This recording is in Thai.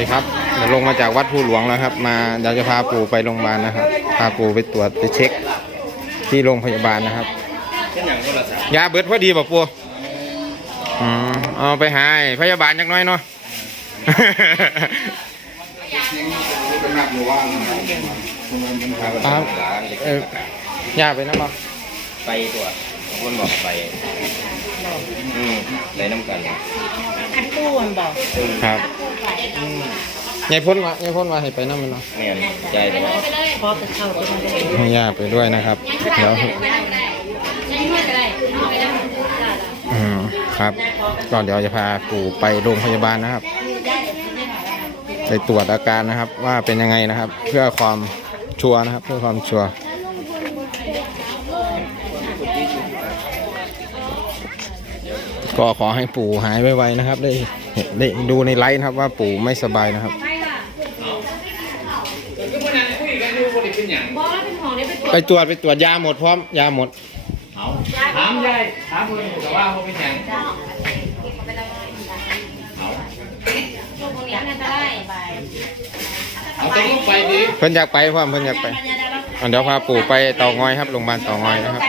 ดีครับเดี๋ยวลงมาจากวัดภูหลวงแล้วครับ มาเดี๋ยวจะพาปู่ไปโรงพยาบาลนะครับ พาปู่ไปตรวจไปเช็ค ที่โรงพยาบาลนะครับเป็นอย่างคนละสามยาเบิดพอดีป่ะปู่อืมเอาไปหาไอ้พยาบาลจักหน้อยเนาะครับเออยาไปน้ำเนาะไปตัวคนบอกไปอืมไปน้ำกันคันตู้มันบอกครับ ยายพ้นมายายพ้นมาให้ไปน้ำมันเนาะเนี่ยใจไปแล้วพอจะเข้าไปทางใดให้ย่าไปด้วยนะครับเดี๋ยวอืมครับก็เดี๋ยวจะพาปู่ไปโรงพยาบาลนะครับ ไปตรวจอาการนะครับ ว่าเป็นยังไงนะครับ เพื่อความชัวร์นะครับ เพื่อความชัวร์ ก็ขอให้ปู่หายไวๆนะครับได้เห็นได้ดูในไลฟ์นะครับว่าปู่ไม่สบายนะครับ ไปตรวจไปตรวจยาหมดพร้อมยาหมดถามยายถามคนแต่ว่าเขาเป็นอย่างเอาต้องลงไปดิเพิ่นอยากไปพร้อมเพิ่นอยากไปอะเดี๋ยวพาปู่ไปเต่องอยครับโรงพยาบาลเต่องอยนะครับไป